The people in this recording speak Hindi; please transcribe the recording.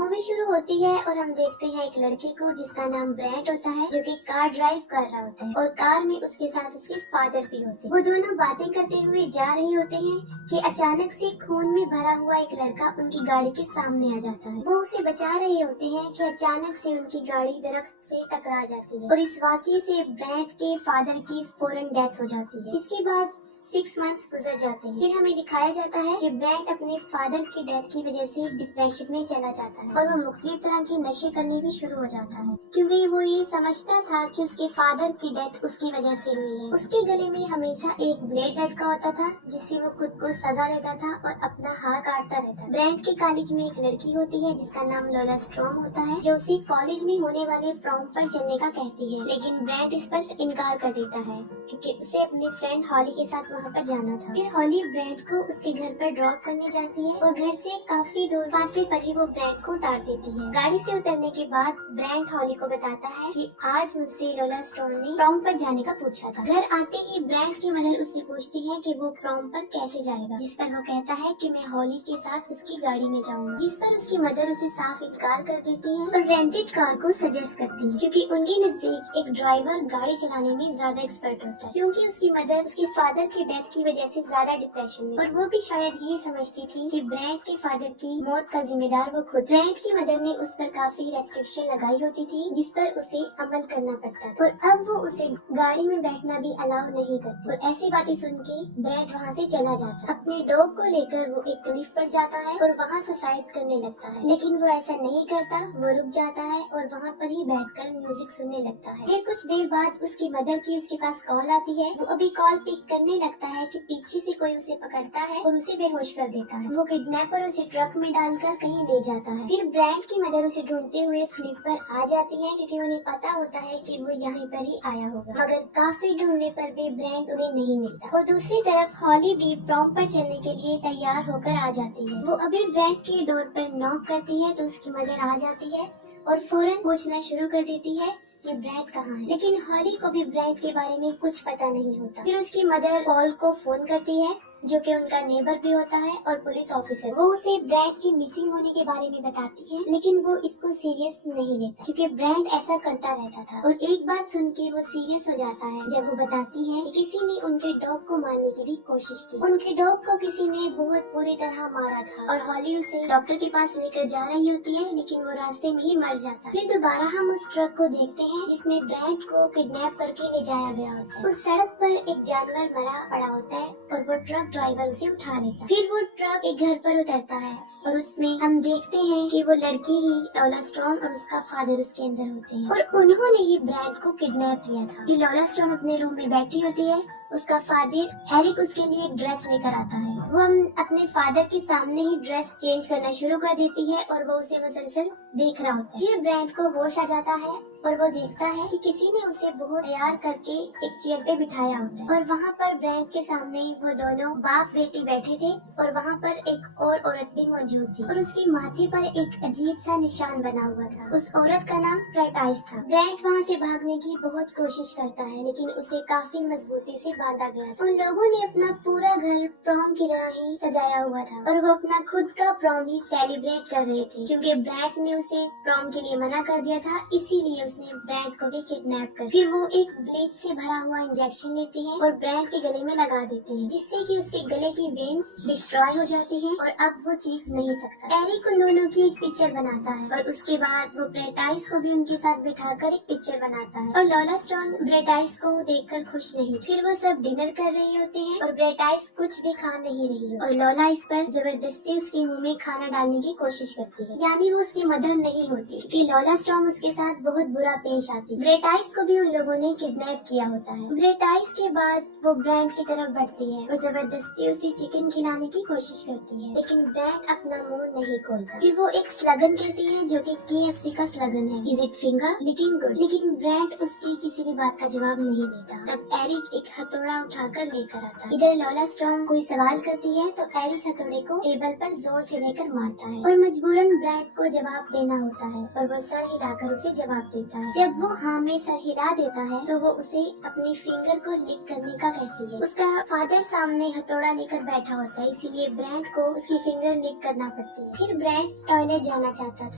मूवी शुरू होती है और हम देखते हैं एक लड़के को जिसका नाम ब्रैंड होता है, जो कि कार ड्राइव कर रहा होता है और कार में उसके साथ उसके फादर भी होते हैं। वो दोनों बातें करते हुए जा रहे होते हैं कि अचानक से खून में भरा हुआ एक लड़का उनकी गाड़ी के सामने आ जाता है। वो उसे बचा रहे होते हैं कि अचानक से उनकी गाड़ी दरख्त से टकरा जाती है और इस वाकये से ब्रैंड के फादर की फौरन डेथ हो जाती है। इसके बाद 6 मंथ गुजर जाते हैं। फिर हमें दिखाया जाता है कि ब्रैंड अपने फादर की डेथ की वजह से डिप्रेशन में चला जाता है और वो मुख्तलिफ तरह के नशे करने भी शुरू हो जाता है, क्योंकि वो ये समझता था कि उसके फादर की डेथ उसकी वजह से हुई है। उसके गले में हमेशा एक ब्लेड लटका होता था जिससे वो खुद को सजा देता था और अपना हाथ काटता रहता। ब्रैंड के कॉलेज में एक लड़की होती है जिसका नाम लोला स्ट्रॉम होता है, जो उसे कॉलेज में होने वाले प्रॉम पर चलने का कहती है, लेकिन ब्रैंड इस पर इनकार कर देता है क्योंकि उसे अपने फ्रेंड हॉली के साथ वहाँ पर जाना था। फिर हॉली ब्रैंड को उसके घर पर ड्रॉप करने जाती है और घर से काफी दूर फासले पर ही वो ब्रैंड को उतार देती है। गाड़ी से उतरने के बाद ब्रैंड हॉली को बताता है कि आज मुझसे लोला स्टोन ने प्रॉम पर जाने का पूछा था। घर आते ही ब्रैंड की मदर उससे पूछती है कि वो प्रॉम पर कैसे जाएगा, जिस पर वो कहता है कि मैं हॉली के साथ उसकी गाड़ी में जाऊंगा, जिस पर उसकी मदर उसे साफ इनकार कर देती है और रेंटेड कार को सजेस्ट करती है, क्योंकि उनके नजदीक एक ड्राइवर गाड़ी चलाने में ज्यादा एक्सपर्ट होता है। क्योंकि उसकी मदर उसके फादर की डेथ की वजह से ज्यादा डिप्रेशन में, और वो भी शायद ये समझती थी कि ब्रैंड के फादर की मौत का जिम्मेदार वो खुद। ब्रैंड की मदर ने उस पर काफी रेस्ट्रिक्शन लगाई होती थी जिस पर उसे अमल करना पड़ता था, और अब वो उसे गाड़ी में बैठना भी अलाउ नहीं करती। और ऐसी बातें सुन के ब्रैंड वहाँ से चला जाता। अपने डॉग को लेकर वो एक क्लिफ पर जाता है और वहाँ सुसाइड करने लगता है, लेकिन वो ऐसा नहीं करता। वो रुक जाता है और वहाँ पर ही बैठकर म्यूजिक सुनने लगता है। फिर कुछ देर बाद उसकी मदर की उसके पास कॉल आती है। वो अभी कॉल पिक करने लगता है कि पीछे से कोई उसे पकड़ता है और उसे बेहोश कर देता है। वो किडनैपर उसे ट्रक में डालकर कहीं ले जाता है। फिर ब्रैंड की मदर उसे ढूंढते हुए स्लीप पर आ जाती है, क्योंकि उन्हें पता होता है कि वो यहाँ पर ही आया होगा, मगर काफी ढूंढने पर भी ब्रैंड उन्हें नहीं मिलता। और दूसरी तरफ हॉली भी प्रॉम पर चलने के लिए तैयार होकर आ जाती है। वो अभी ब्रैंड के डोर पर नॉक करती है तो उसकी मदर आ जाती है और फौरन पूछना शुरू कर देती है कि ब्रैंड कहाँ है, लेकिन हॉली को भी ब्रैंड के बारे में कुछ पता नहीं होता। फिर उसकी मदर पॉल को फोन करती है, जो कि उनका नेबर भी होता है और पुलिस ऑफिसर। वो उसे ब्रैंड की मिसिंग होने के बारे में बताती है, लेकिन वो इसको सीरियस नहीं लेता, क्योंकि ब्रैंड ऐसा करता रहता था। और एक बात सुन के वो सीरियस हो जाता है जब वो बताती है कि किसी ने उनके डॉग को मारने की भी कोशिश की। उनके डॉग को किसी ने बहुत बुरी तरह मारा था और हॉली उसे डॉक्टर के पास लेकर जा रही होती है, लेकिन वो रास्ते में ही मर जाता है। फिर दोबारा हम उस ट्रक को देखते हैं जिसमें ब्रैंड को किडनैप करके ले जाया गया होता है। उस सड़क पर एक जानवर मरा पड़ा होता है और वो ट्रक ड्राइवर उसे उठा लेता है। फिर वो ट्रक एक घर पर उतरता है और उसमें हम देखते हैं कि वो लड़की ही लोला स्टोन और उसका फादर उसके अंदर होते हैं और उन्होंने ही ब्रैंड को किडनैप किया था। फिर लोला स्टोन अपने रूम में बैठी होती है। उसका फादर एरिक उसके लिए एक ड्रेस लेकर आता है। वो हम अपने फादर के सामने ही ड्रेस चेंज करना शुरू कर देती है और वो उसे मुसलसल देख रहा होता है। फिर ब्रैंड को होश आ जाता है और वो देखता है कि किसी ने उसे बहुत तैयार करके एक चेयर पे बिठाया होता है और वहाँ पर ब्रैंड के सामने वो दोनों बाप बेटी बैठे थे और वहाँ पर एक और औरत भी मौजूद थी और उसके माथे पर एक अजीब सा निशान बना हुआ था। उस औरत का नाम प्रेटाइस था। ब्रैंड वहाँ से भागने की बहुत कोशिश करता है, लेकिन उसे काफी मजबूती से बांधा गया था। उन लोगों ने अपना पूरा घर प्रॉम की तरह ही सजाया हुआ था और वो अपना खुद का प्रॉम ही सेलिब्रेट कर रहे थे, क्योंकि ब्रैंड ने उसे प्रॉम के लिए मना कर दिया था। इसीलिए उसने ब्रैंड को भी किडनैप कर फिर वो एक ब्लीच से भरा हुआ इंजेक्शन लेते हैं और ब्रैंड के गले में लगा देते हैं, जिससे कि उसके गले की वेन्स डिस्ट्रॉय हो जाती हैं और अब वो चीख नहीं सकता। एरिक उन दोनों की एक पिक्चर बनाता है और उसके बाद वो ब्रेटाइस को भी उनके साथ बिठाकर एक पिक्चर बनाता है और लोला स्टोन ब्रेटाइस को देखकर खुश नहीं। फिर वो सब डिनर कर रहे होते हैं और ब्रेटाइस कुछ भी खा नहीं रही और लोला इस पर जबरदस्ती उसके मुंह में खाना डालने की कोशिश करती है, यानी वो उसकी मदर नहीं होती, क्योंकि लोला स्टोन उसके साथ बहुत बुरा पेश आती। ब्रेटाइस को भी उन लोगों ने किडनैप किया होता है। ब्रेटाइस के बाद वो ब्रैंड की तरफ बढ़ती है और जबरदस्ती उसे चिकन खिलाने की कोशिश करती है, लेकिन ब्रैंड अपना मुंह नहीं खोलता। फिर वो एक स्लोगन कहती है जो कि KFC का स्लोगन है, is it finger licking good, लेकिन ब्रैंड उसकी किसी भी बात का जवाब नहीं देता। तब एरिक एक हथौड़ा उठाकर लेकर आता है। इधर लोला स्टोन कोई सवाल करती है तो एरिक हथौड़े को टेबल पर जोर से लेकर मारता है और मजबूरन ब्रैंड को जवाब देना होता है और वो सर हिलाकर उसे जवाब देता है। जब वो हाँ में सर हिला देता है तो वो उसे अपनी फिंगर को लिक करने का कहती है। उसका फादर सामने हथौड़ा लेकर बैठा होता है, इसीलिए ब्रैंड को उसकी फिंगर लिक करना पड़ती है। फिर ब्रैंड टॉयलेट जाना चाहता था।